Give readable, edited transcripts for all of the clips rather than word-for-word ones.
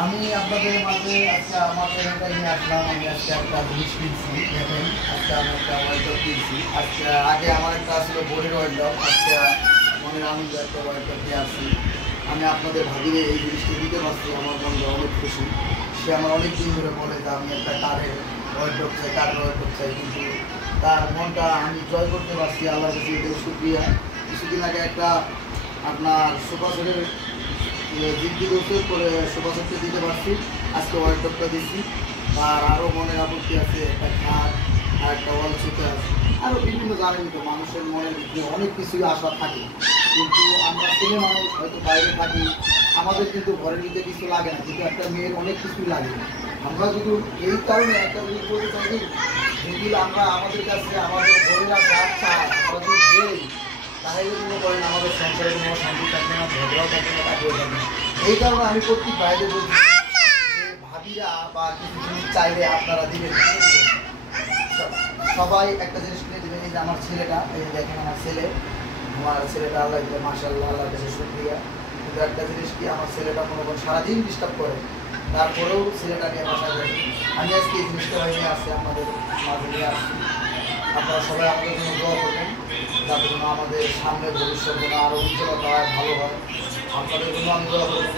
আমি আপনাদের মাঝে আজকে আমার চ্যানেলটা নিয়ে আসলাম। আমি আজকে একটা জিনিস কিনছি, দেখেন আজকে আমি একটা ওয়ার্ল্ড কিনছি। আজকে আগে আমার একটা আসলে বোনের ওয়ার্ল্ড, আজকে মনের আনন্দ একটা ওয়ার্ল্ড নিয়ে আসছি। আমি আপনাদের ভাবিয়ে এই জিনিসটা দিতে পারছি, আমার মনটা অনেক খুশি। সে আমার অনেক দিন ধরে বলে যে আমি একটা কারের ওয়ার্ল্ড চাই, কারের ওয়ার্ল্ড চাই, কিন্তু তার মনটা আমি জয় করতে পারছি। আল্লাহর কাছে এটাও শুক্রিয়া। কিছুদিন আগে একটা আপনার সুপাসের জিদ্দি গোসল করে সুপাসেটটা দিতে পারছি, আজকে ওয়ার্ল্ডটা দিচ্ছি। আর আরও মনের আপত্তি আছে, একটা খাট আর একটা ওয়াল ছুটে আছে, আরও বিভিন্ন জানেন তো মানুষের মনের ভিতরে অনেক কিছুই আশা থাকে। কিন্তু আমরা ছেলে মানুষ হয়তো বাইরে থাকি, আমাদের কিন্তু ঘরের ভিতরে কিছু লাগে না, কিন্তু একটা মেয়ের অনেক কিছুই লাগে। আমরা যদি এই কারণে একটা জিনিস বলতে চাই, যদি আমরা আমাদের কাছে আমাদের বোনেরা যা চায় আমরা যদি দেই, তাহলে মনে করেন আমাদের সংসারে কোনো শান্তি থাকবে না, ঝগড়াও থাকবে না, কাটিয়ে থাকবে না। এই কারণে আমি প্রত্যেক বাইরে বলছি যে ভাবিরা বা কিছু জিনিস চাইলে আপনারা দিবেন, সবাই একটা জিনিস কিনে দেবেন। এই যে আমার ছেলেটা, এই দেখেন আমার ছেলেটা আল্লাহ মাশাআল্লাহ, আল্লাহর কাছে শুকরিয়া। কিন্তু একটা জিনিস কি, আমার ছেলেটা কোনো সারাদিন ডিস্টার্ব করে, তারপরেও ছেলেটা নিয়ে বাসায় যাবে। আমি আজকে এই জিনিসটা নিয়ে আসছি, আমাদের মাঝে নিয়ে আসছি। আপনারা সবাই আমাদের জন্য দোয়া করবেন, যাতে জন্য আমাদের সামনে ভবিষ্যৎ যেন আরও উজ্জ্বলতা হয়, ভালো হয়। আপনাদের জন্য আমি দোয়া করবেন।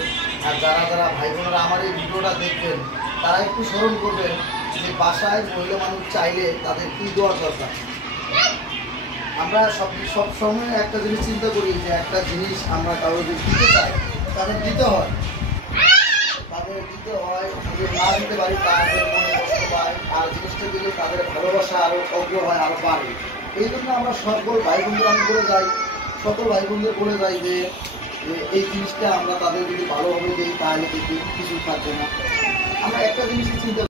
আর যারা যারা ভাই বোনেরা আমার এই ভিডিওটা দেখবেন, তারা একটু স্মরণ করবেন যে বাসায় মহিলা মানুষ চাইলে তাদের কী দেওয়ার দরকার। আমরা সব সময় একটা জিনিস চিন্তা করি যে একটা জিনিস আমরা কারো যদি দিতে চাই, তাদের দিতে হয়, যদি না দিতে পারি তাদের মনে কষ্ট পায়, আর জিনিসটা দিলে তাদের ভালোবাসা আরও অগ্র হয়, আরও বাড়ে। এই জন্য আমরা সকল ভাই বোনদের আমি বলে যাই, সকল ভাই বোনদের বলে যাই যে এই জিনিসটা আমরা তাদের যদি ভালোভাবে দিই, তাহলে কিন্তু কিছু থাকবে না। আমরা একটা জিনিস চিন্তা